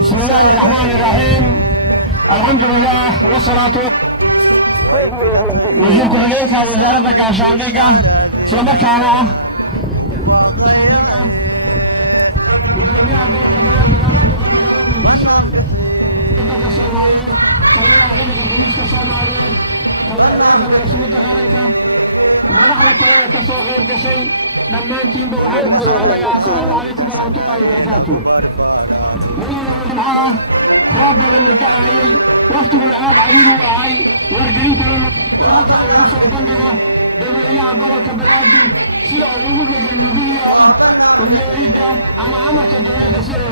بسم الله الرحمن الرحيم. الحمد لله والصلاة وزير كلية وزارة القاشانديكا سلامكانا السلام عليكم ورحمة الله وبركاته. معاه رابط الدعاية وقتنا الآن عينه وعي ورجلين تلون الواقع ورسول بندقه دولية قبل كبلادي سيئة وقود لك النبية واليريد أما عمك الدولية سيئة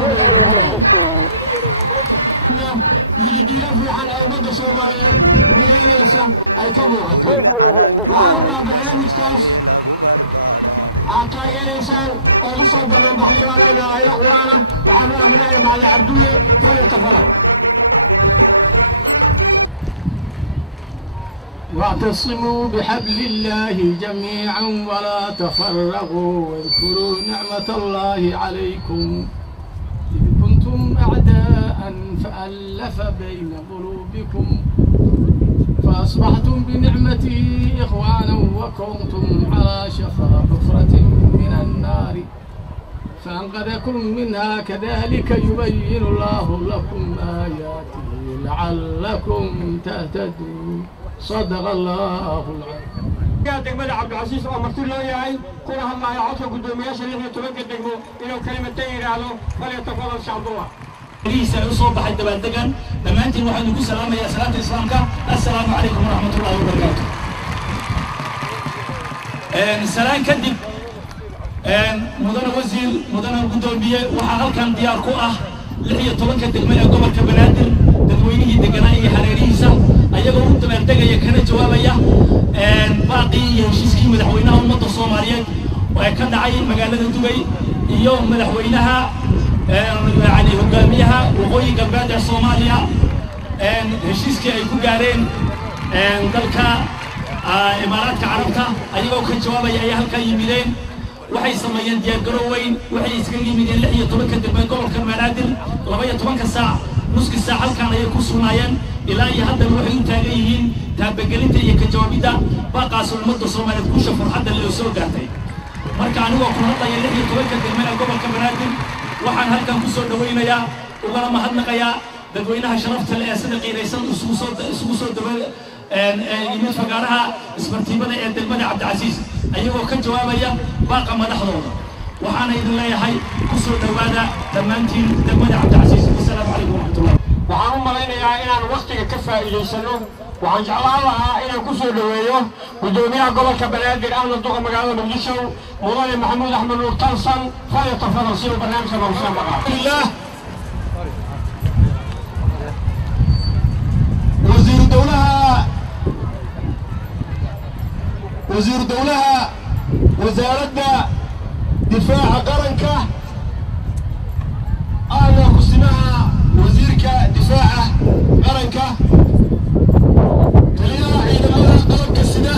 يجي لفو عن أومد صومالية مليين يسا أي كبوغة وعامنا برنامج كاس أعطايا الإنسان ورسول بنا بحليل علينا أي قرانا وعامنا هنا مع العبدية فليتفضل. واعتصموا بحبل الله جميعا ولا تفرقوا واذكروا نعمة الله عليكم إذ كنتم أعداء فألف بين قلوبكم فأصبحتم بنعمته إخوانا وكنتم على شفا حفرة من النار فأنقذكم منها كذلك يبين الله لكم آياته لعلكم تهتدون. صدق الله العظيم. يا دقمة عبد العزيز أمرت له ياي كلها الله يعطيك قدوم يا شريف تبقى دقمه إنه كلمة تيجي على فليتفضل شعب الله. ليس يصوب حد بلدقن لما أنت الواحد يقول سلام يا سلام الإسلام السلام عليكم ورحمة الله وبركاته. سلام كذب مدن وزير مدن القدومية وحال كان ديار كوه لحية طبعا كدقمة قبل كبنادر تدوينه دقناي حريريسا أيقو أنت بلدقة كان جوابيا باقي يشيسكي مدحوينها ومدة الصومالية وكان دعاية مقالة دبي يوم مدحوينها يعني هجاميها وقوي قبائل الصومالية هشيسكي يكون قارين ذلك إمارات عربتها أيقو كان جوابيا أيها الكيميلين waxay sameeyeen diyaar garooweyn waxay iska yimideen 16 degmay gobolka Banaadir 12 saac nuski saac halkan ay ku sugnaayeen ilaa iyo hadda waxay u taagan yihiin taabagelinta iyo ka jawaabida baaqaas ummadda Soomaaliyeed ku shafar hadda la soo gaartay marka anigoo ku hadlaya 16 degmay gobolka Banaadir waxaan halkan ku soo dhaweynayaa ugana mahadnaqayaa dadweynaha sharafta leh ee sida qiiraysan isugu soo daway يمين فقارها اسبرتيبنا ee degmada Cabdicasiis ayagoo ka jawaabaya baaqa madaxdooda waxaana idin leeyahay ku soo dhawaada dhammaantiin degmada Cabdicasiis. Assalaamu calaykum warahmatullahi. waxaan u maleynayaa inaan waqtiga ka faa'iideysano waxaan jeclaan lahaa inaan ku soo dhaweeyo gudoomiyaha gobolka Banaadir ahna duqa magaalada Muqdisho mudane Maxamuud Axmed Nuur Tarsan falyatafadal si uu barnaamijka loogu soo maqlo. وزير دولها وزارة دفاع قرنكة أنا قسمها وزيرك دفاع قرنكة تليها عيد مدى قلب كالسنة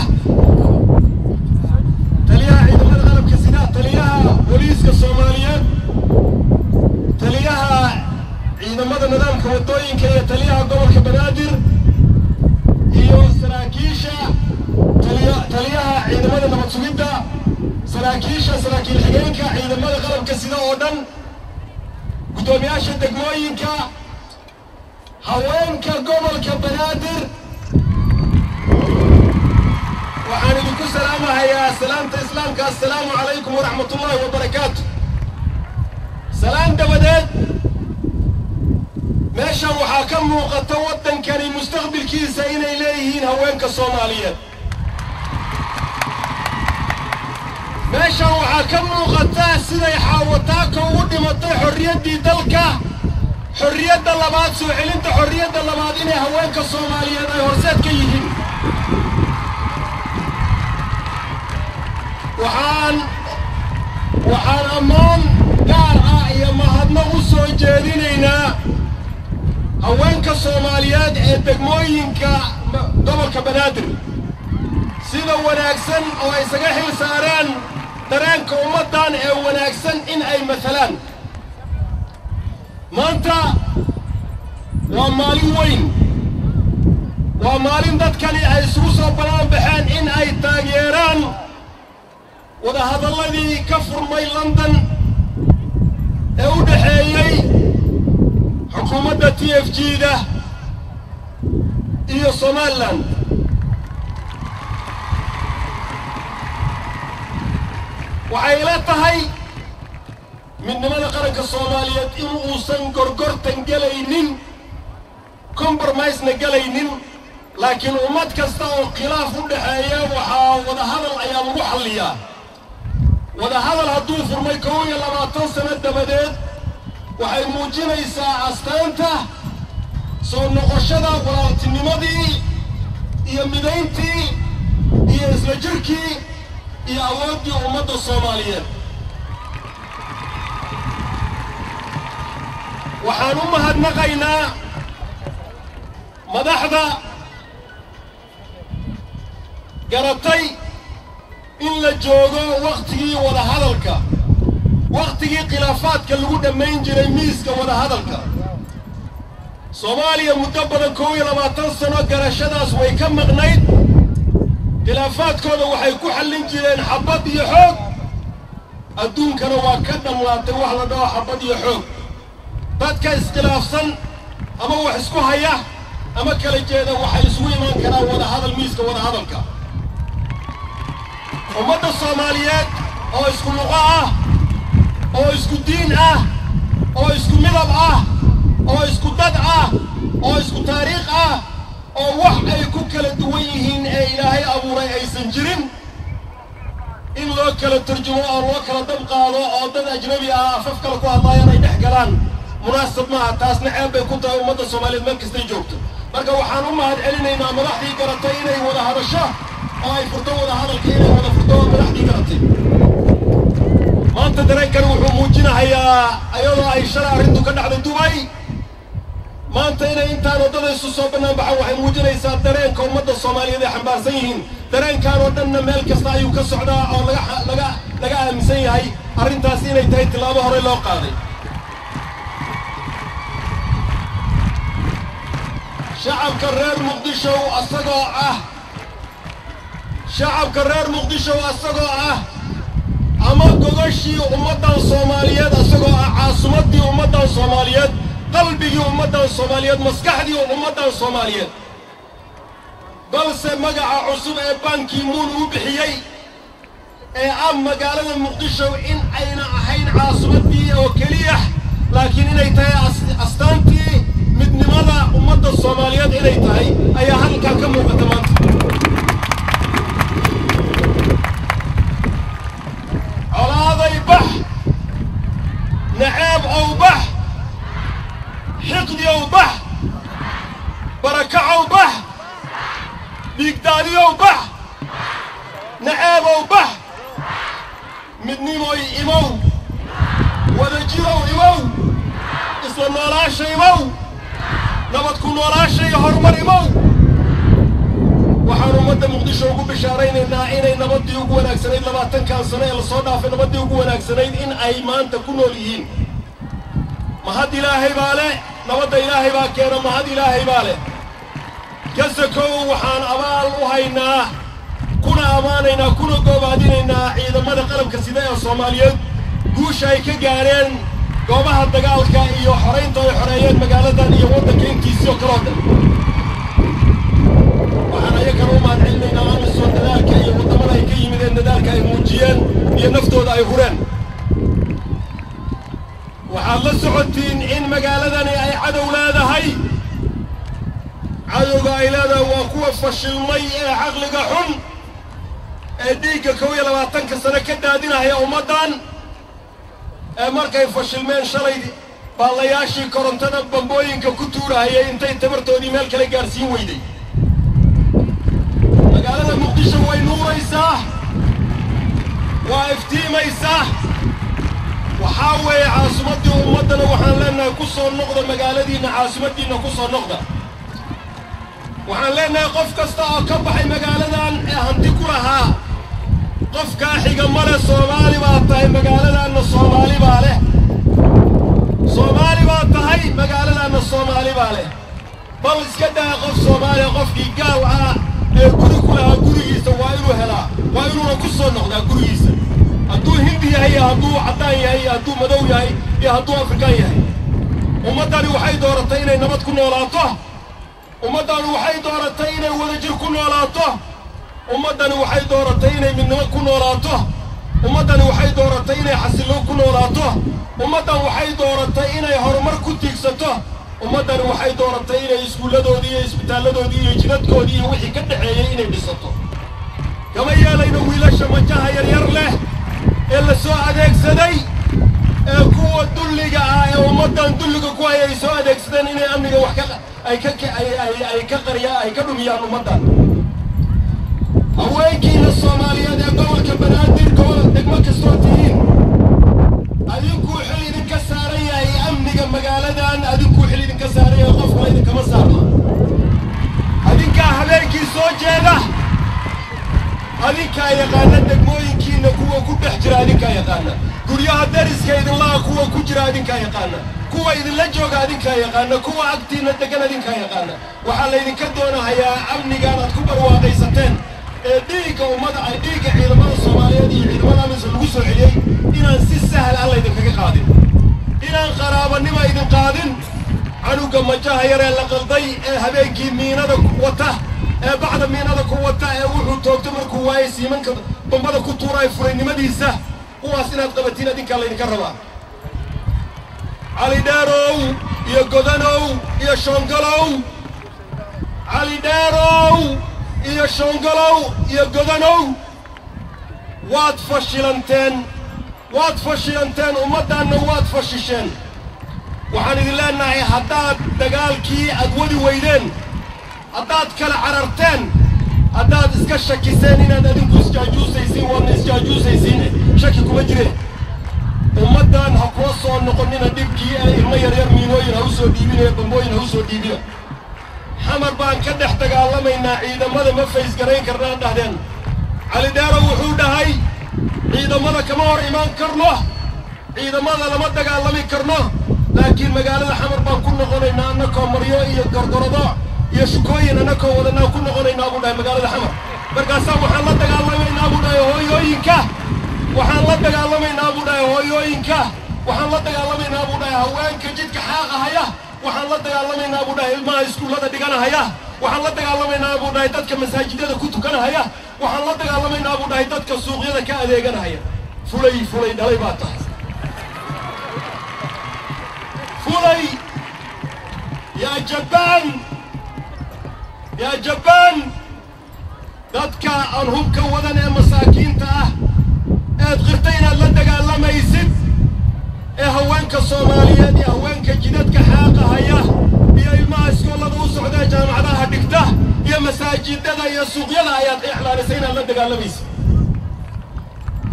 تليها عيد مدى قلب كالسنة تليها بوليسك الصومالية تليها عيد مدى نظام كوطوين كي تليها قبل كبنادر إيو سراكيشة تليها ciidamada nabad sugidda saraakiil xigeenka ciidamada qalabka sida oo dhan gudoomiyaasha degmooyinka haweenka gobolka Banaadir waxaan idinku salaamahayaa salaamta islaamka assalaamu calaykum waraxmatullaahi wabarakaatu. salaam dabadeed meeshan waxaa ka muuqata waddankani mustaqbalkiisa inay leeyihiin haweenka Soomaaliyeed. meeshan waxaa ka muuqata siday xaawataaka ugu dhimatay xorriyaddii dalka xorriyadda labaad soo celinta xorriyadda labaad inay haweenka Soomaaliyeed ay horseed ka yihiin. waxaan ammaan gaar ah iyo mahadnaq u soo jeedinaynaa haweenka Soomaaliyeed ee degmooyinka gobolka Banaadir sida wanaagsan oo ay isaga xil saareen dareenka ummadan ee wanaagsan in ay matalaan maanta waa maalin weyn waa maalin dadkani ay isugu soo balaan baxeen in ay taageeraan wadahadalladii ka furmay London ee u dhaxeeyay xukuumadda TFG-da iyo Somaliland waxay la tahay midnimada qaranka Soomaaliyeed in uusan gorgortan galaynin compromise-na galaynin laakiin ummad kasta oo khilaaf u dhaxeeya waxaa wadahadal ayaa lagu xalliyaa wadahadal hadduu furmay 21 sano dabadeed waxay muujinaysaa astaanta soo noqoshada walaaltinimadii iyo midayntii iyo isla jirkii iyo awooddii ummadda Soomaaliyeed waxaan u mahadnaqaynaa madaxda garatay in la joogo waqtigii wadahadalka waqtigii khilaafaadka lagu dhammayn jiray miiska wadahadalka Soomaaliya muddo badan 21 sano garashadaas way ka maqnayd khilaafaadkooda waxay ku xallin jireen xabad iyo xoog adduunkana waa ka dhammaatay wax la dhaho xabad iyo xoog dadka iskhilaafsan ama wax isku haya ama kala jeeda waxay isugu imaan karaan wadahadal miiska wadahadalka ummadda Soomaaliyeed oo isku luqa ah oo isku diin ah oo isku midab ah oo isku dad ah oo isku taariikh ah oo wax ay ku kala duwan yihiin ee Ilaahay abuuray aysan jirin in loo kala turjumo oo loo kala dab qaado oo dad ajnabi ah afaf kala ku hadlayaan ay dhex galaan munaasab maaha taasna ceeb bay ku tahay ummadda Soomaaliyeed meel kasta ay joogto marka waxaan u mahad celinaynaa madaxdii garatay inay wada hadasho oo ay furto wada hadalka inay wada furto madaxdii garatay maanta dareenkan wuxuu muujinayaa ayadoo ay shalay arrintu ka dhacday Dubai maanta inay intaan wadada isu soo banaan baxaan waxay muujinaysaa dareenka ummadda Soomaaliyeed ay xambaarsan yihiin dareenkan oo dhanna meel kasta ayuu ka socdaa oo laga aaminsan yahay arrintaas inay tahay tilaabo hore loo qaaday shacabka reer Muqdisho asagoo ah ama gogashii ummadan Soomaaliyeed asagoo ah caasimadii ummadan Soomaaliyeed qalbigii ummadan Soomaaliyeed maskaxdii ummadan Soomaaliyeed balse magaca cusub ee Ban Ki-moon uu bixiyay ee magaalada Muqdisho in ayna ahayn caasimadii oo kaliya laakiin inay tahay astaantii midnimada ummadda Soomaaliyeed inay tahay ayaa halka ka muuqata maanta colaaday bax nacaab aw bax xiqdi aw bax barakac aw bax dhiigdaadi aw bax nacaab aw bax midnimoy imow wadajirow imow isla noolaasha imow nabad ku noolaashay horumar imow waxaan ummadda Muqdisho ugu bishaaraynaynaa inay nabadii ugu wanaagsanayd 20 sano ee la soo dhaafay nabadii ugu wanaagsanayd in ay maanta ku nool yihiin mahad Ilaahay baa leh nabadda Ilaahay baa keena mahad Ilaahay baa leh kasakow waxaan abaal u haynaa kuna amaanaynaa kuna goobaadinaynaa ciidamada qalabka sida ee Soomaaliyeed guusha ay ka gaareen goobaha dagaalka iyo xoreynta ay xoreeyeen magaaladan iyo waddanka intiisa oo kale waxaan ayaga u mahad celinaynaa amisom dadaalka iyo wadamada ay ka yimideen dadaalka ay muujiyeen iyo naftooda ay hureen waxaad la socotiin in magaaladani ay cadow leedahay cadowga ay leedahay waa kuwa fashilmay ee caqliga xun ee dhiigga 21 sano ka daadinaya ummadan ee markay fashilmeen shalay baalayaashii korontada bambooyinka ku tuurahayay intay tabartoodii meel kale gaarsiin weyday magaalada Muqdisho way nuuraysaa waa iftiimaysaa وحاوي عاصمتي ومدنا وحان لنا كسر نقطة مقالدينا عاصمتينا كسر نقطة وحان لنا قف كستا كبحي مقالدان هنتي كلها قف كاحيقا مالا صومالي باطاي مقالدان الصومالي باله صومالي باطاي مقالدان الصومالي باله بل اسكدا قف صومالي قف كي قاوعا guri kulaha gurigiisa waa inuu helaa waa inuuna ku soo noqdaa gurigiisa hadduu hindi yahay hadduu caddaan yahay hadduu madow yahay iyo hadduu afrikaan yahay ummaddani waxay dooratay inay nabad ku noolaato ummaddani waxay dooratay inay wadajir ku noolaato ummaddani waxay dooratay inay midnimo ku noolaato ummaddani waxay dooratay inay xasilloon ku noolaato ummaddan waxay dooratay inay horumar ku tiigsato ummaddani waxay dooratay inay iskuulladoodii iyo isbitaalladoodii iyo jidadkoodii iyo wixii ka dhaxeeyey inay dhisato kama yeelayno wiilasha majaha yaryar leh ee la soo adeegsaday ee kuwa dulliga ah ee ummaddan dulliga ku hay ay soo adeegsadeen inay amniga wax ay ka dhumiyaan ummaddan haweenkiina soomaaliyeed ee gobolka banaadir gobol degmo kastoo tihiin adinkuu xil idinka saaran yahay amniga magaaladan adinkuu xil idinka saaran yahay qof kale idinkama saarna adinkaa habeenkii soo jeeda adinkaa yaqaana degmooyinkiina kuwa ku dhex jira adinkaa yaqaana guryaha dariska idinlaha kuwa ku jira adinkaa yaqaana kuwa idinla jooga adinkaa yaqaana kuwa agtiina degan adinkaa yaqaana waxaa laydinka doonahayaa amnigaan aad ku barwaaqaysateen ee dhiigga ummadda ay dhiigga ciidamada soomaaliyeed iyo ciidamada amisom lagu soo celiyey inaan si sahal ah laydinkaga qaadin inaan qaraabanimo idin qaadin canuga majaha yar ee la qalday ee habeenkii miinada wata ee bacda miinada ku wata ee wuxuu toogto markuu waayey siimanka bombada ku tuuray furaynimadiisa kuwaas inaad qabatiin adinkaa laydinka rabaa cali dheerow iyo godanow iyo shoongalow cali dheerow iyo shoongalow iyo godanow waad fashilanteen ummaddaanna waad fashisheen waxaan idin leenahay haddaad dagaalkii aad wadi weydeen haddaad kala cararteen haddaad iska shakiseen inaad adinku isjaajuusaysiin waadna isjaajuusaysiin shaki kuma jireen ummaddan ha kula soo noqonnina dhibkii ee ilmo yaryar miinooyin ha u soo dhiibinaya bambooyin ha u soo dhiibina xamar baan ka dhex dagaalamaynaa ciidamada ma faysgarayn karnaan dhahdeen cali dheerow wuxuu dhahay ciidamada kama hor imaan karno ciidamada lama dagaalami karno laakiin magaalada xamar baan ku noqonaynaa annakoo maryo iyo gorgorado iyo shukooyin annakoo wadanaa ku noqonaynaa buu dhahay magaalada xamar markaasaa waxaan la dagaalamaynaa buu dhahay hooyooyinka waxaan la dagaalamaynaa buu dhahay hooyooyinka waxaan la dagaalamaynaa buu dhahay haweenka jidka xaaqahaya waxaan la dagaalamaynaa buu dhahay ilmaha iskuullada dhiganahaya waxaan la dagaalamaynaa buu dhahay dadka masaajidada ku tukanahaya waxaan la dagaalamaynaa buu dhahay dadka suuqyada ka adeeganahaya fulay dhalay baa tahay fulay yaa jabbaan dadka aan hubka wadan ee masaakiinta ah eed qirtay inaad la dagaalamaysid ee haweenka soomaaliyeed iyo haweenka jidadka xaaqahaya iyo ilmaha iskoolada u socda ee jaamacadaha dhigta iyo masaajidada iyo suuqyada ayaad iclaanisay inaad la dagaalamaysid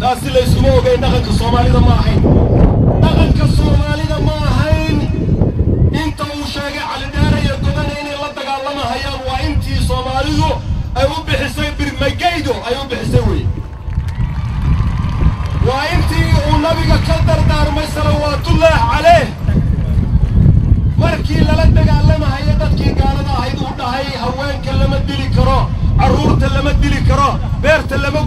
taasi laysuma ogeyn dhaqanka soomaalida ma ahayn dhaqanka soomaalida ma ahayn inta uu sheegay cali dheere iyo godane inay la dagaalamahayaan waa intii soomaalidu ay u bixisay birmagaydo ay u bixisay weye waa intii uu nabiga ka dardaarmay salawaatullaahi calayh markii lala dagaalamahayo dadkii gaalada ahayd uu dhahay haweenka lama dili karo carruurta lama dili karo beerta lama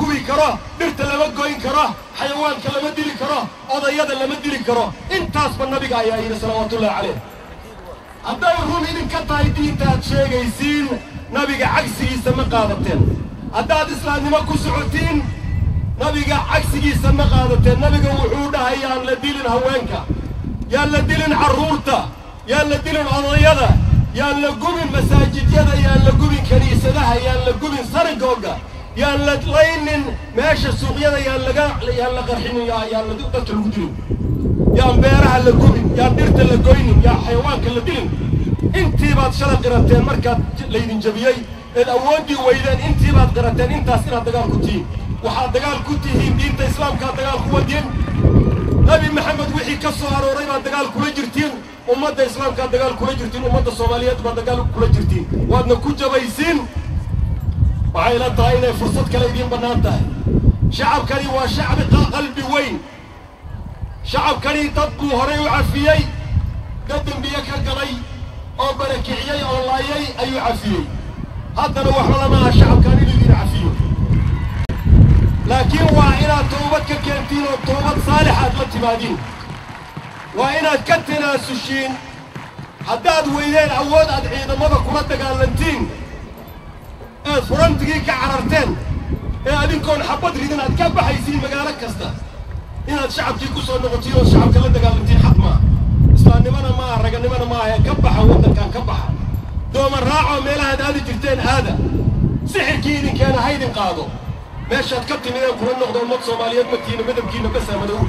gubi karo dhirta lama goyn karo xayawaanka lama dili karo odayada lama dili karo intaasba nabiga ayaa yidhi salawaatullaahi calayh hadday run idinka tahay diinta aad sheegaysiin nabiga cagsigiisa ma qaadateen haddaad islaamnimo ku socotiin nabiga cagsigiisa ma qaadateen nabiga wuxuu dhahay yaan la dilin haweenka yaan la dilin carruurta yaan la dilin odayada yaan la gubin masaajidyada yaan la gubin kaniisadaha yaan la gubin sarigooga yaan la laynin meesha suuqyada yaan la qarxinin yaan dadka lagu dilin yaan beeraha la gubin yaan dhirta la goynin yaan xayawaanka la dilin intii baad shala qirateen markaad laydin jabiyey eed awooddii weydeen intii baad qirateen intaas inaad dagaal ku tihiin waxaad dagaal ku tihiin diinta islaamkaad dagaal ku wadeen nabi maxamed wixii ka soo arooray baa dagaal kula jirtiin ummadda islaamka dagaal kula jirtiin ummadda Soomaaliyeed baa dagaal kula jirtiin waadna ku jabaysiin waxay la tahay inay fursad kale idin bannaan tahay shacabkani waa shacbi qalbi weyn shacabkani dad buu horay u cafiyey dad dambiye ka galay oo barakiciyey oo laayay ayuu cafiyey haddana waxa lama aha shacabkani inuu idin cafiyo laakiin waa inaad toobad ka keentiin oo toobad saalixaad la timaadiin waa inaad ka tanaasushiin haddaad weydeen awood aad ciidamada kula dagaalantiin ee furantigii ka cararteen ee adinkoon xabad ridin aad ka baxaysiin magaalo kasta inaad shacabkii ku soo noqotiin oo shacabka la dagaalantiin xaq maaha islaamnimana maaha raganimana maaha ka baxa waddankan ka baxa dooma raaco meelahaad aadi jirteen aada sixirkii idinkeena ha idin qaado meeshaad ka timideen kula noqdo ummad Soomaaliyeed matiina midabkiina basaa madow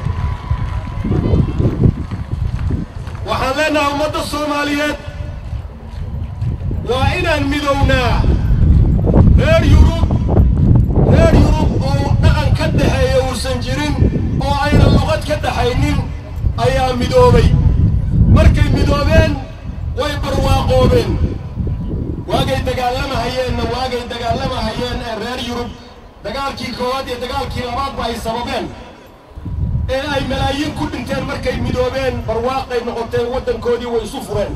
waxaan leenahay ummadda Soomaaliyeed waa inaan midownaa reer Yurub oo dhaqan ka dhaxeeya uusan jirin oo ayna luqad ka dhaxaynin ayaa midoobay markay midoobeen way barwaaqoobeen waagay dagaalamahayeen ee reer Yurub dagaalkii koowaad iyo dagaalkii labaad ba ay sababeen ee ay malaayiin ku dhinteen markay midoobeen barwaaqay noqoteen waddankoodii way isu fureen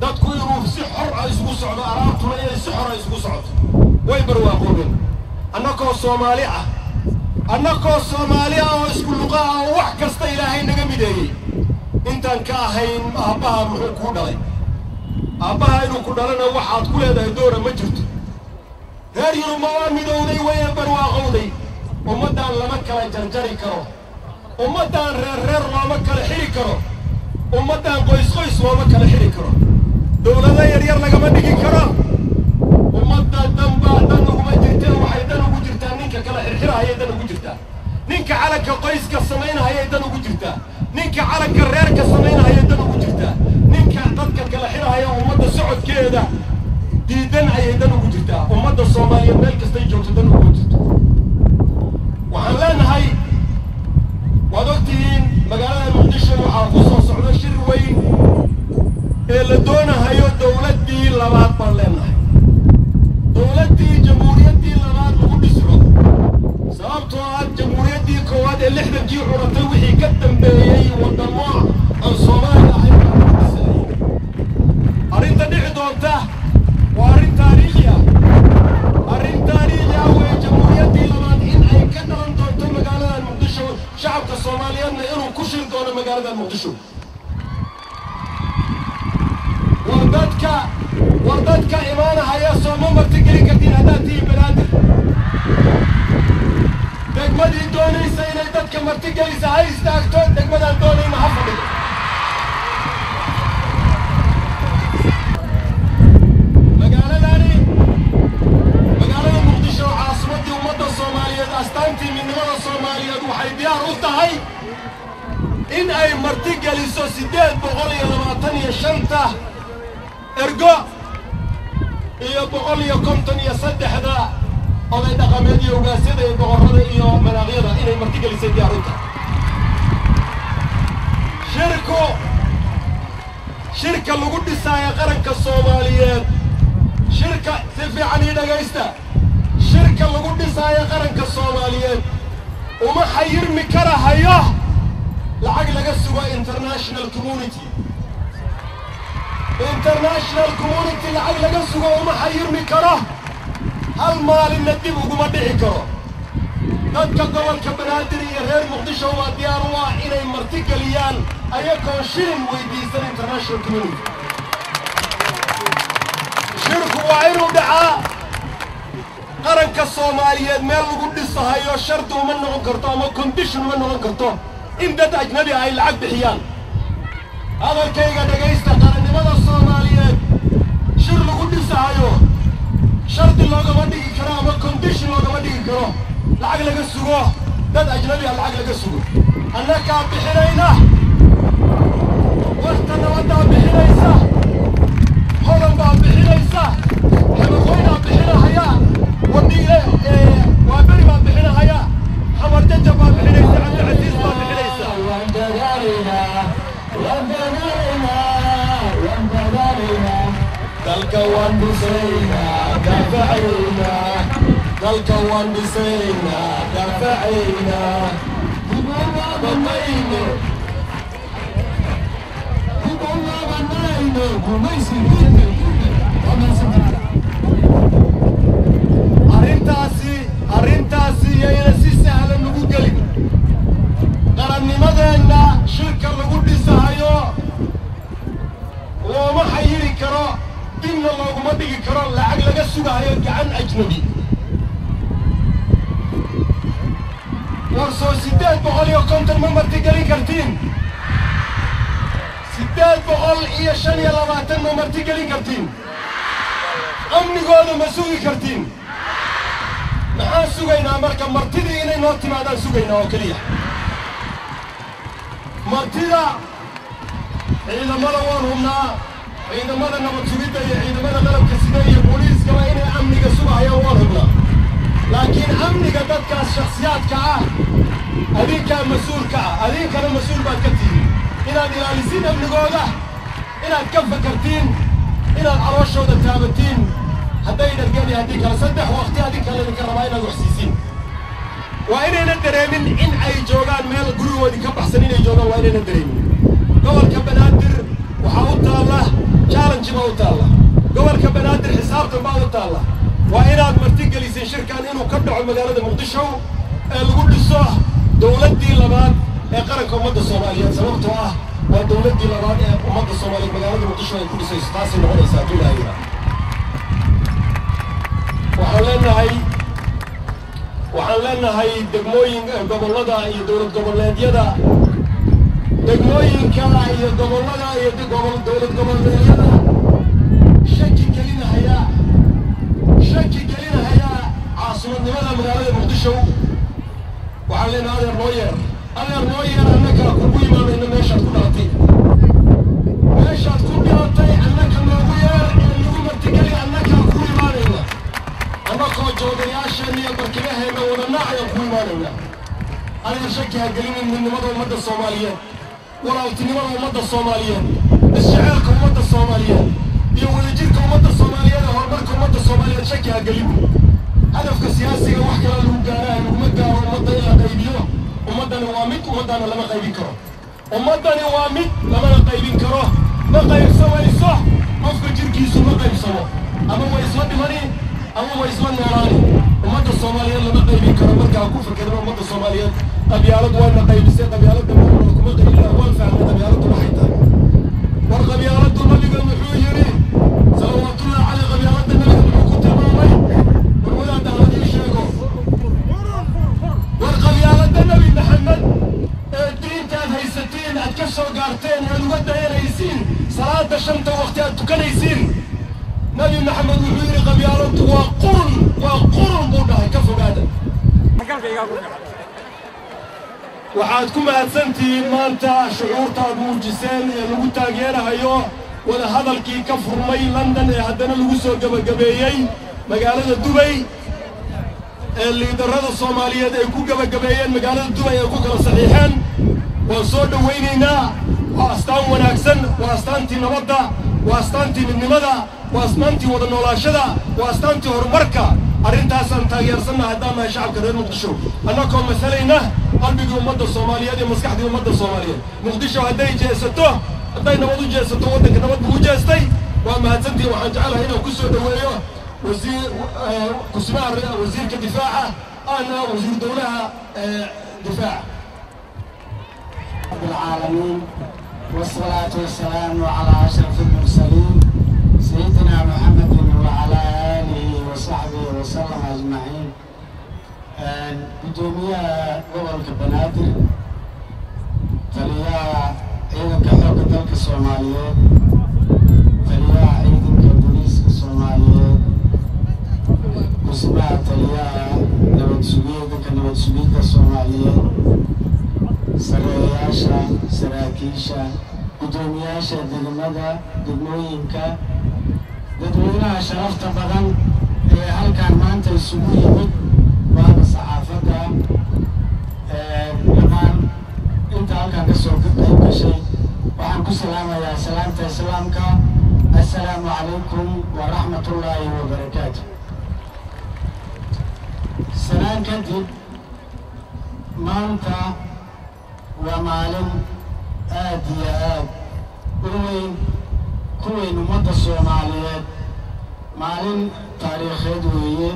dadku inuu si xor ah isugu socdo araabtuna inay si xor ah isugu socdo way barwaaqoobeen annagoo Soomaali ah oo isku luqa ah oo wax kasta Ilaahay naga mideeyey intaan ka ahayn aabbaha muxuu ku dhalay aabbaha inuu ku dhalana waxaad ku leedahay doora ma jirto reer Yurub ma waa midowday way barwaaqowday ummadaan lama kala jarjari karo ummadaan reer looma kala xiri karo ummadaan qoys looma kala xiri karo dawlada yar lagama dhigi karo ummadda dhanba dhan uguma jirteen waxay dhan ugu jirtaa ninka kala xirxirahaya dhan ugu jirtaa ninka calanka qoyska samaynahaya dhan ugu jirtaa ninka calanka reerka samaynahaya dhan ugu jirtaa ninka dadka kala xirahaya ummadda socodkeeda diidan ayay dhan ugu jirtaa ummadda Soomaaliyeed meel kasta ay joogto dhan ugu jirto waxaan leenahay waad ogtihiin magaalada Muqdisho waxaa ku soo socda shir weyn ee la doonayo dawladdii labaad baan leenahay dawladdii jamhuuriyaddii labaad lagu dhiso sababtoo ah jamhuuriyaddii koowaad ee 60kii curatay wixii ka dambeeyey wadamo aan Soomaali ahayn arrinta dhici doonta waa arrin taariikhi ah way jamhuuriyaddii labaad in ay ka dhalan doonto magaalada Muqdisho shacabka Soomaaliyeedna inuu ku shil doono magaalada Muqdisho wardadka imaanahaya sooma martigeli kartiin haddaad tihiin banaadir degmadii doonaysa inay dadka martigelisa ha istaagto degmadaan doonayna ha fadhido magaalada Muqdisho caasimaddii ummadda Soomaaliyeed astaantii midnimada Soomaaliyeed waxay diyaar u tahay in ay martigeliso 825 ergo iyo 153 oday dhaqameed iyo ugaasyada iyo boqorrada iyo manaaqyada inay martigelisay diyaar u tahay shirka lagu dhisaayo qaranka Soomaaliyeed shirka si fiican ii dhagaysta shirka lagu dhisaayo qaranka Soomaaliyeed uma xayirmi karahayo lacag laga sugo international community lacag laga sugo uma xayirmi karo hal maalin dib uguma dhici karo dadka gobolka Banaadir iyo reer Muqdisho waa diyaar u ah inay martigeliyaan ayagoo shilin weydiisan international community shirku waa inuu dhacaa qaranka Soomaaliyeed meel lagu dhisahayo shardi uma noqon karto ama condition uma noqon karto in dad ajnabi ay lacag bixiyaan hadalkayga dhagaysta qarannimada Soomaaliyeed shir lagu dhisahayo shardi loogama dhigi karo ama condition loogama dhigi karo lacag laga sugo dad ajnabi ah lacag laga sugo annagaa bixinayna warta nabadaa bixinaysa hodan baa bixinaysa xabaqooynaa bixinahaya wadhiile waa beri baa bixinahaya xamar jajab baa bixinaysa cabdicasiis baa bixinaysa وانتظرنا دلك وانبسينا دفعينا دلك وانبسينا دفعينا بطينا بطلنا بنينا وميسي جدا arrintaasi yayna si sahlan ugu gelin qarannimadeenna shirka lagu dhisahayo looma xayiri karo dinna looguma dhigi karo lacag laga sugahayo gacan ajnabi war soo 850 ma martigelin kartiin 825 ma martigelin kartiin amnigooda ma sugi kartiin maxaan sugaynaa marka martidii inay noo timaadaan sugaynaa oo keliya martida ciidamada waan hubnaa ciidamada nabad sugidda iyo ciidamada qalabka sida iyo booliiskaba inay amniga sugahayaan waan hubnaa laakiin amniga dadkaas shakhsiyaadka ah adinkaa mas-uulka ah adinkana mas-uul baad ka tihiin inaad ilaalisiin amnigooda inaad ka fakartiin inaad calooshooda taabatiin hadday dhargeen iyo haddii kale 3 waqti adinka laydinka rabaa inaad waxsiisiin waa inayna dareemin in ay joogaan meel gurigoodii ka baxsan inay joogaan waa inayna dareemin gobolka banaadir waxaa u taalla challenge baa u taalla gobolka banaadir xisaabtan baa u taalla waa inaad martigeliseen shirkan inuu ka dhaco magaalada muqdisho ee lagu dhiso dowladdii labaad ee qaranka ummadda soomaaliyeed sababtoo ah waa dowladdii labaad ee ummadda soomaaliyeed magaalada muqdisho ay ku dhisayso taasay noqonaysaa duulaayada waxaan leenahay degmooyin gobollada iyo dowlad goboleedyada degmooyinka iyo gobollada iyo dowlad goboleedyada shaki gelinahaya caasimadnimada magaalada muqdisho waxaan leenahay adeer noo yeer annaka kugu imaanayna meeshaad ku dhalatay annaka noogu yeer ee nagu martigeli annaka kugu imaanayna annakoo joogayaasheenna iyo barkimaheenna wadannaac ayaan ku imaanaynaa adeer shaki ha gelinin midnimada ummadda soomaaliyeed walaaltinimada ummadda soomaaliyeed isjeceelka ummadda soomaaliyeed iyo wadajirka ummadda soomaaliyeed ee horumarka ummadda soomaaliyeed shaki ha gelinin hadafka siyaasiga wax kale lagu gaaraha laguma gaaro ummadda in la qaybiyo ummaddani waa mid ummaddana lama qaybin karo ummaddani waa mid lamana qaybin karo ma qaybsamayso qofka jirkiisu ma qaybsamo ama way isla dhimani ama way isla noolaani ummadda soomaaliyeed lama qaybin karo markaa ku fikirna ummadda soomaaliyeed qabyaaladu wayna qaybisay qabyaaladda kuma qaybina waan fahmay qabyaaladdu waxay tahay war qabyaaladdu nabiga muxuu yidhi salawaatullahi caleyh qabyaaladda nabiga muxuu ku tilmaamay war wadaadda hadii sheego war qabyaaladda nabi maxamed ee diintaad haysatiin aad ka soo gaarteen aad uga dayanaysiin salaada 5 waqti aad tukanaysiin nabi maxamed wuxuu yidhi qabyaaladdu waa qurun buu dhahay ka fogaada waxaad ku mahadsantihiin maanta shucuurtaad muujiseen ee lagu taageerahayo wada hadalkii ka furmay london ee haddana lagu soo gebagabeeyey magaalada dubay ee liidarrada soomaaliyeed ay ku gebagabeeyeen magaalada dubay ay ku kala saxiixeen waan soo dhowaynaynaa waa astaan wanaagsan waa astaantii nabadda waa astaantii midnimada waa astaantii wada noolaashada waa astaantii horumarka arrintaasaan taageersannaha haddaan nahay shacabka reer muqdisho annakoo masalayna qalbigii ummadda soomaaliyeed iyo maskaxdii ummadda soomaaliyeed muqdisho hadday nabad u jeesato waddanka nabad buu u jeestay waa mahadsantihin waxaan jecelahay inaan ku soo dhoweeyo wasiirka difaaca أنا وزير دولها دفاع. رب العالمين والصلاة والسلام على أشرف المرسلين سيدنا محمد وعلى آله وصحبه وسلم أجمعين. قدومية gobolka Banaadir taliyaha ciidanka xoogga dalka Soomaaliyeed taliyaha ciidanka booliiska Soomaaliyeed musbaha taliyaha nabad sugidda Soomaaliyeed sareeyaasha saraakiisha gudoomiyaasha degmooyinka dadweynaha sharafta badan ee halkan maanta isugu yimid baada saxaafadda dhammaan inta halkan ka soo qayb gashay waxaan السلام عليكم ورحمة الله وبركاته. سلام كدب مانتا ومعلم آدي آد كوين مدى الصوماليات معلم تاريخ دوية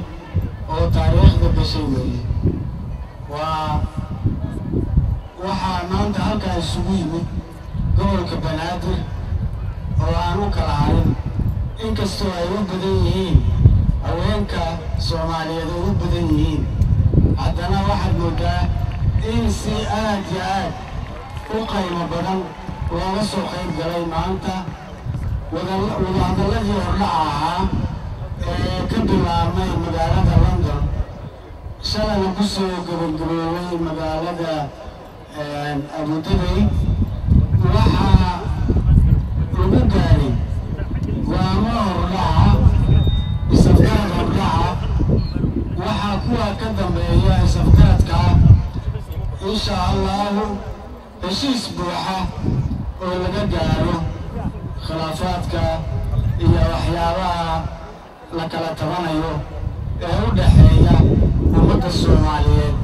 أو تاريخ دبشيوية وحا مانتا هلكا السبيمي قولك بنادر oo aanu kala harin inkastoo ay u badan yihiin haweenka Soomaaliyeed ugu badan yihiin haddana waxaad moodaa in si aad iyo aad u qiimo badan looga soo qayb galay maanta wadahadaladii hordhaca ahaa ee ka bilaabmay magaalada London shalana ku soo gabagaboobay magaalada Abu Dhabi waxaa lagu gaaray go'aamo hordhaca isafgarad hordhaca waxaa kuwa ka dambeeya isafgaradka insha allahu heshiis buuxa oo laga gaaro khilaafaadka iyo waxyaabaha la kala tabanayo ee u dhexeeya ummadda Soomaaliyeed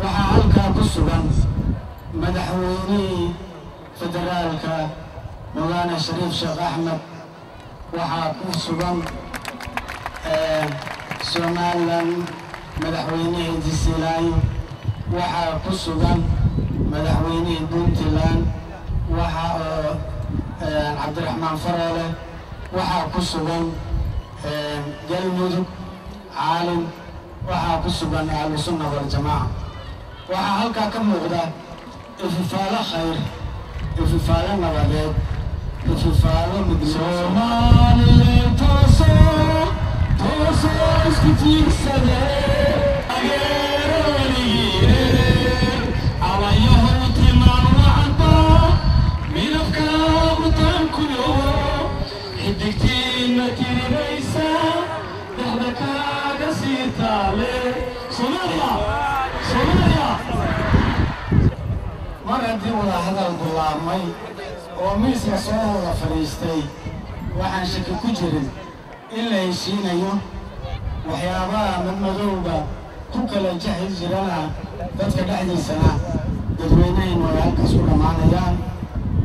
waxaa halkaa ku sugan madaxweynihii federaalka مولانا شريف شيخ أحمد وحاكم سبم سومالا مدحوينيه ديسيلاي وحاكم سبم مدحوينيه بنتلان عبد الرحمن فرالة وحاكم سبم قلمدك عالم وحاكم سبم أهل السنة والجماعة وحاكم كم مغدا إففال خير إففال نبادات إففال مدينة توصو اسكتيك سنة أغيروني على يهوتي معوعدا من أفكار تنكلو حدكتين نتيري ليسا دهدك قصير تالي صوماليا مرة ولا هذا الظلامي وميس مسؤول فريستي وحن شك كجرن إلا يشينا يوم وحيابا من مذوبة كوكلا جهز جرانا ذاتك دحدي سنة ددوينين ويالك سورة معنا يان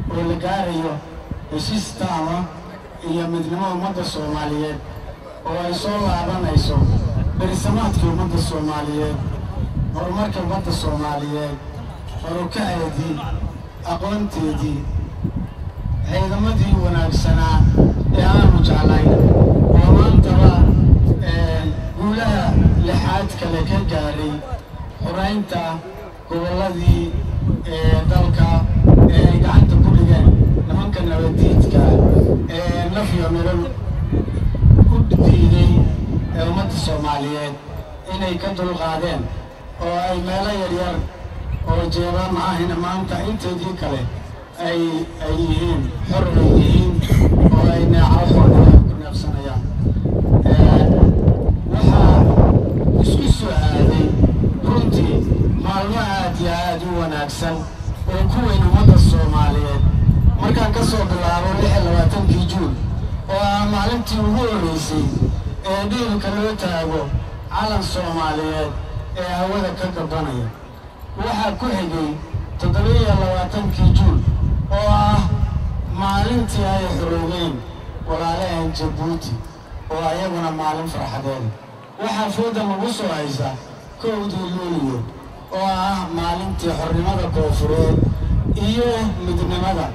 والقاريو يشيس تاما إيا مدلما ومدى الصوماليات ويصول عبانا يسو برسماتك ومدى الصوماليات ورمارك ومدى الصوماليات وركعتي أقوانتي ciidamadii wanaagsanaa ee aanu jeclayn oo maantaba guulaha lixaad kale ka gaaray xoraynta gobolladii dalka ee ay gacanta ku dhigeen nimanka nabadiidka ee naf iyo nolol ku diiday ummadda Soomaaliyeed inay ka dulqaadeen oo ay meelo yaryar oo jeebaan ahina maanta inteedii kale ay yihiin xor ay yihiin oo ay neecawxooda ku neefsanayaan waxaa isku soo aaday runtii maalmo aad iyo aad u wanaagsan oo ku weyn ummadda Soomaaliyeed markaan ka soo bilaabo 26 Juun oo ah maalintii ugu horreysay ee dhiilka loo taago calan Soomaaliyeed ee hawada ka gabanaya waxaa ku xigay 27 Juun oo ah maalintii ay xoroobeen walaalaheen Jabuuti oo ayaguna maalin farxadeed waxaa fooda lagu soo haysaa 1 Luulyo oo ah maalintii xornimada Koonfureed iyo midnimada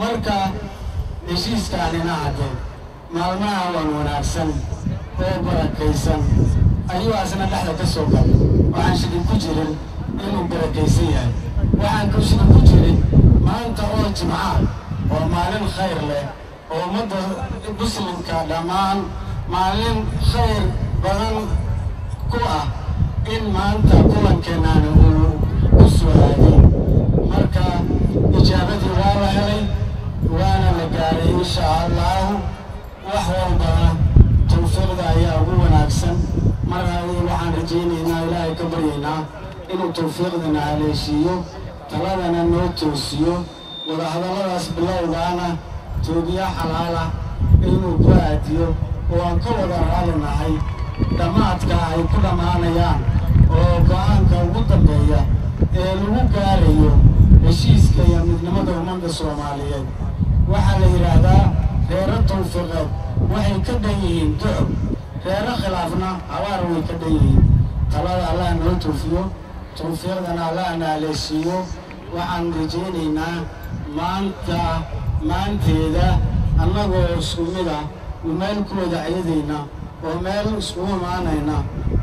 marka heshiiskaanina haddee maalmaha wanaagsan oo barakaysan ayuu asna dhexda ka soo galay waxaan shidin ku jirin inuu barakaysan yahay waxaan ku shidin ku jirin maanta oo jimca oo maalin khayr leh oo ummadda muslimka dhammaan maalin khayr badan ku ah in maanta kulankeenaana uu ku soo aaday marka ijaabadii waa la helay waana la gaaray insha allahu wax walbana tawfiiqda ayaa ugu wanaagsan mar waxaan rajaynaynaa ilaahay ka baryaynaa inuu tawfiiqdana haleeshiiyo taladana noo toosiyo wadahadalladaas bilowgaana toobiya xalaala inuu ku aadiyo oo aan ka wada raadinahay dhammaadka ay ku dhammaanayaan oo go'aanka ugu dambeeya ee lagu gaarayo heshiiska iyo midnimada ummadda Soomaaliyeed waxaa la yiraahdaa reero tawfiiqeed waxay ka dhan yihiin ducub reero khilaafna abaar way ka dhan yihiin talada Allah noo toofiyo tawfiiqdana Allah naaleesiyo waxaan rajaynaynaa maanteeda annagoo isku mid ah meel ku wada ayadayna oo meel isku imaanayna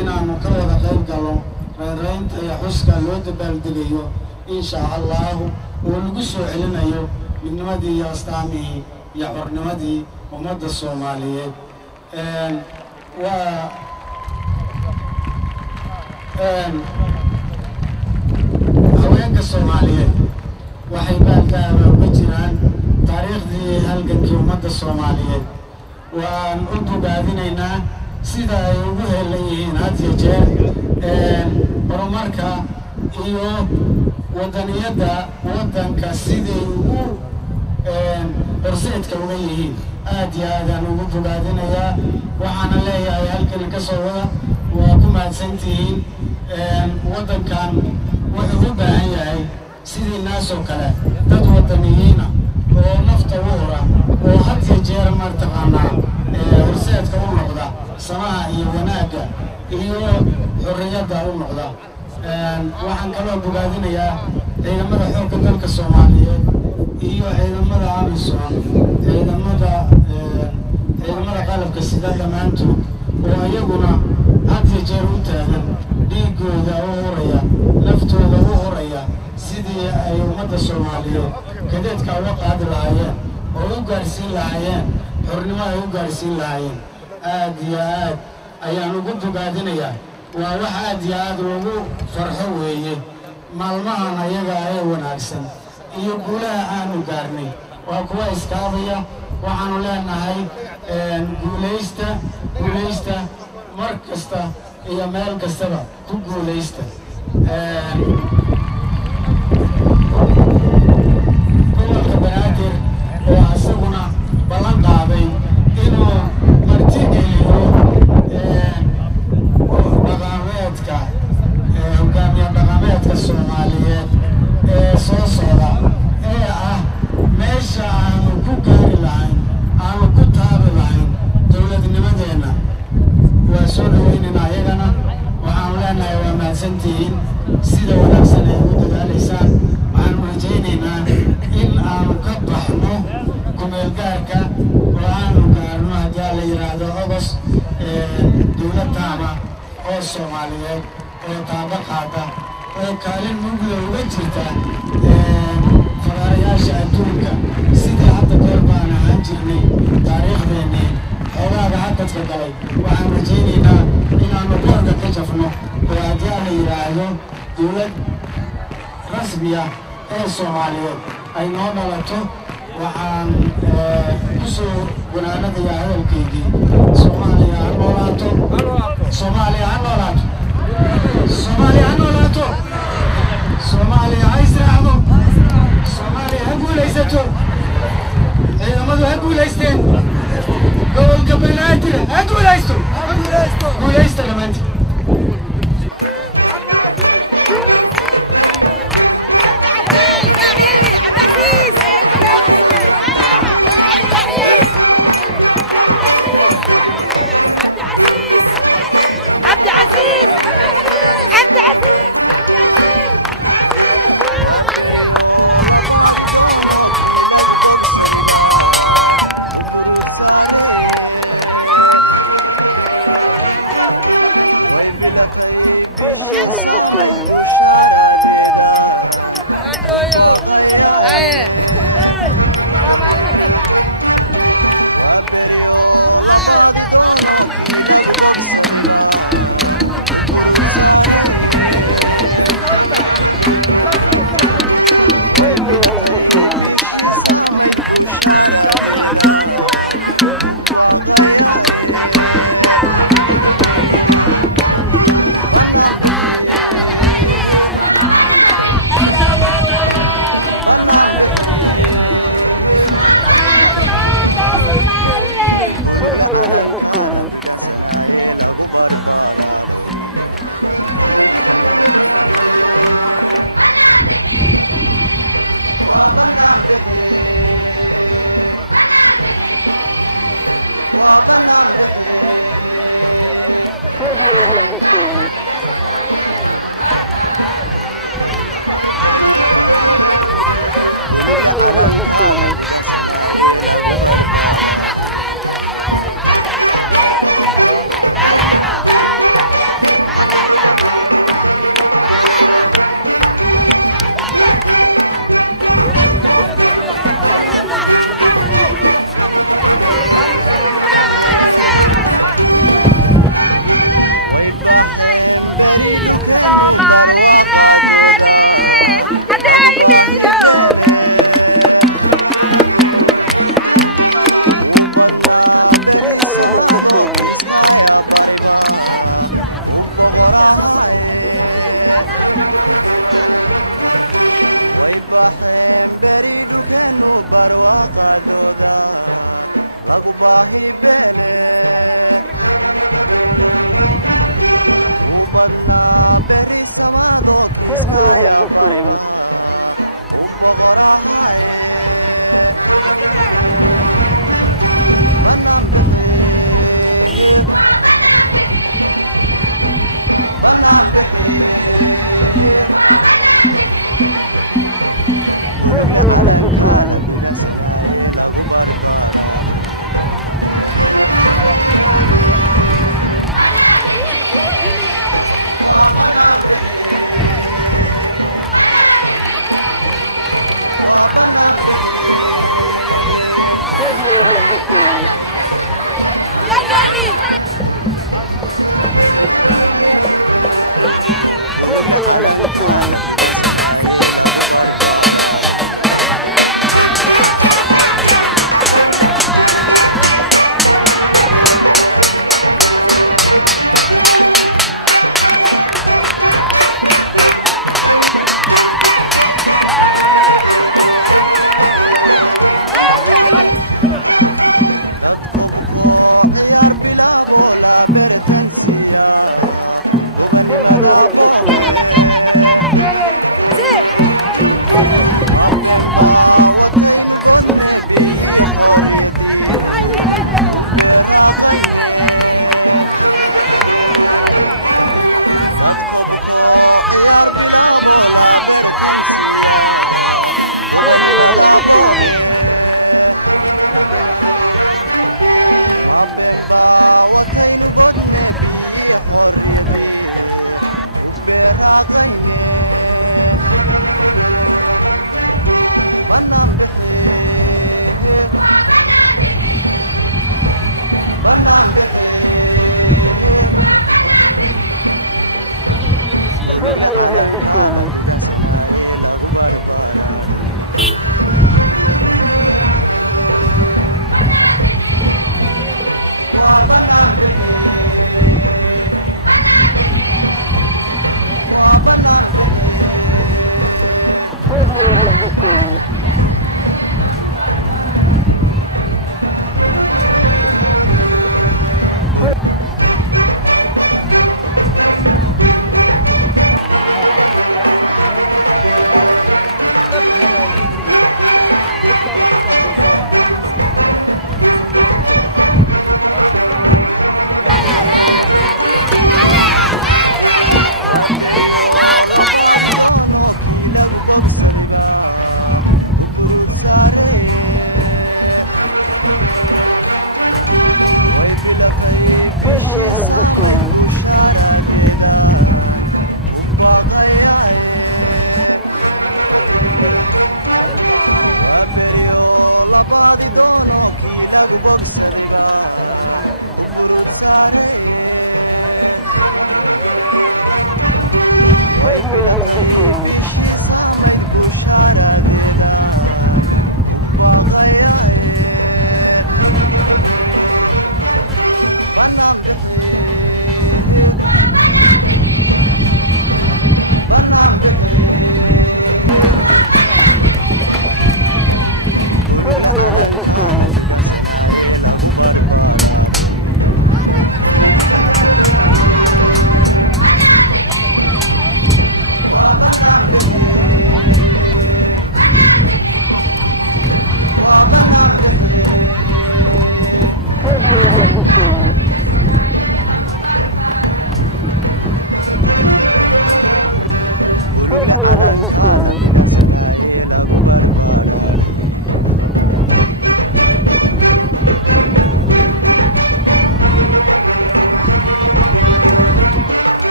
inaanu ka wada qayb galo reeraynta iyo xuska loo dabaaldegayo insha Allah oo lagu soo celinayo midnimadii iyo astaamihii iyo xornimadii ummadda Soomaaliyeed haweenka Soomaaliyeed waxay baalgaaba uga jiraan taariikhdii halgankii ummadda Soomaaliyeed waan u bogaadinaynaa sida ay ugu helan yihiin had iyo jeer horumarka iyo wadaniyadda waddanka siday ugu horseedka uga yihiin aad iyo aadaan ugu bogaadinayaa waxaana leeyahay halkan ka soo wada waa ku mahadsantihiin waddankan wuxuu u baahan yahay sidii naasoo kale dad wadaniyiina oo nafta u hura oo had iyo jeer martaqaanaa horseedka u noqda samaha iyo wanaagga iyo xorriyadda u noqda waxaan kaloo bogaadinayaa ciidamada xoogga dalka Soomaaliyeed iyo ciidamada amisom ciidamada qalabka sida dhammaantood oo iyaguna had iyo jeer u taagan dhiigooda u huraya naftooda u huraya sidii ay ummadda Soomaaliyeed kadeedka uga qaadi lahaayeen oo u gaarsiin lahaayeen xornimo ay u gaarsiin lahaayeen aad iyo aad ayaan ugu bogaadinayaa waa wax aad iyo aad loogu farxo weeye maalmahan ayaga ee wanaagsan iyo guulaha aanu gaarnay waa kuwa iskaabaya waxaanu leenahay guulaysta mar kasta iyo meel kastaba ku guulaysta gobolka Banaadir oo asaguna ballan qaaday inuu martigeliyo dhaqameedka hogaamiye dhaqameedka Soomaaliyeed ee soo socda ee ah meesha aanu ku gaari lahayn aanu ku taabi lahayn dowladnimadeena waa soo dhaweynayna ayagana waxaanu leenahay waa mahadsantihiin sida wanaagsan ay ugu dadaalaysaan waxaanu rajaynaynaa in aanu ka baxno kumeelgaarka oo aanu gaarno haddii la yiraahdo August dowlad taaba oo Soomaaliyeed oo taaba qaada oo kaalin mugla uga jirta farayaasha adduunka sidii hadda goor baan ahaan jirnay taariikhdeenii xoogaaga hadadka galay waxaan rajaynaynaa inaanu boorka ka jafno oo haddii la yiraahdo dowlad rasmi ah ee Soomaaliyeed ay noo dhalato waxaan ku soo wanaanadayaa hadalkeygii Soomaaliya ha noolaato Soomaaliya ha noolaato Soomaaliya ha noolaato Soomaaliya ha israacdo Soomaaliya ha guulaysato ciidamadu ha guulaysteen gobolka Banaadir ha guulaysto guulaysta dhammaantiin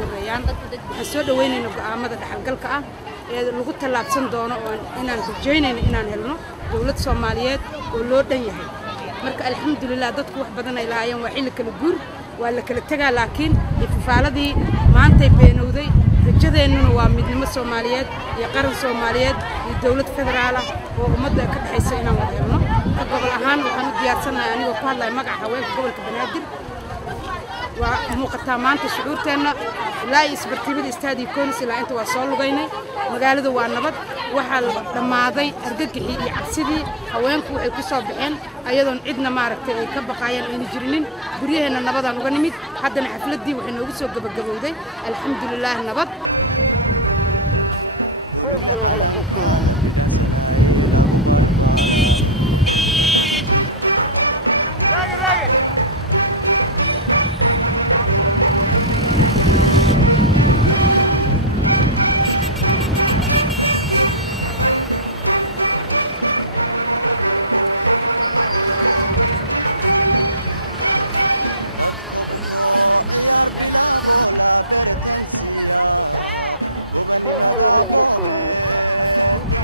horeeyaan waxaan soo dhaweynaynaa go'aamada dhaxalgalka ah ee lagu tallaabsan doono oo inaan rajaynayno inaan helno dawlad Soomaaliyeed oo loo dhan yahay marka alxamdulillah dadku wax badan ay laayeen waa xilli kala guur waa la kala tagaa laakiin ifafaaladii maantay beenowday rajadeennuna waa midnimo Soomaaliyeed iyo qaran Soomaaliyeed iyo dawlad federaal ah oo ummadda ka dhaxaysa inaan wada helno gobol ahaan waxaan u diyaarsanahay anigoo ku hadlaya magaca haweenka gobolka Banaadir ومقطع مانت شعورتنا لا يسبرتي بالاستادي كونس إلا أنت وصلوا بيني مقالة والنبض وحال لما هذي أرجعي يعبسدي هوانك ويكسر بعين أيضا عندنا معركة كبقايا نجرين بريهنا النبض عن غنميد حتى نحفلت دي وحنا وقصوا قبل دي الحمد لله النبض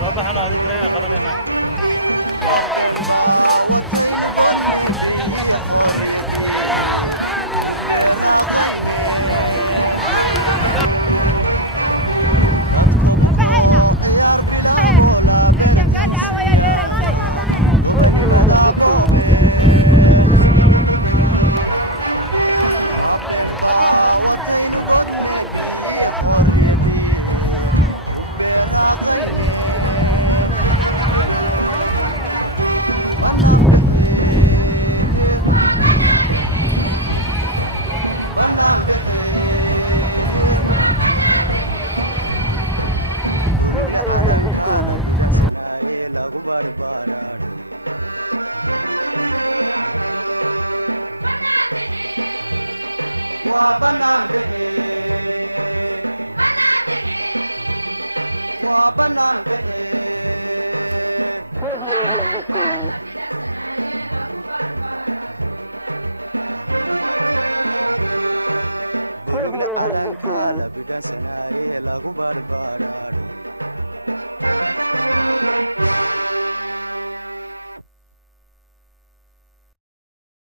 صباحنا هذيك رايقة قبلنا Thank you.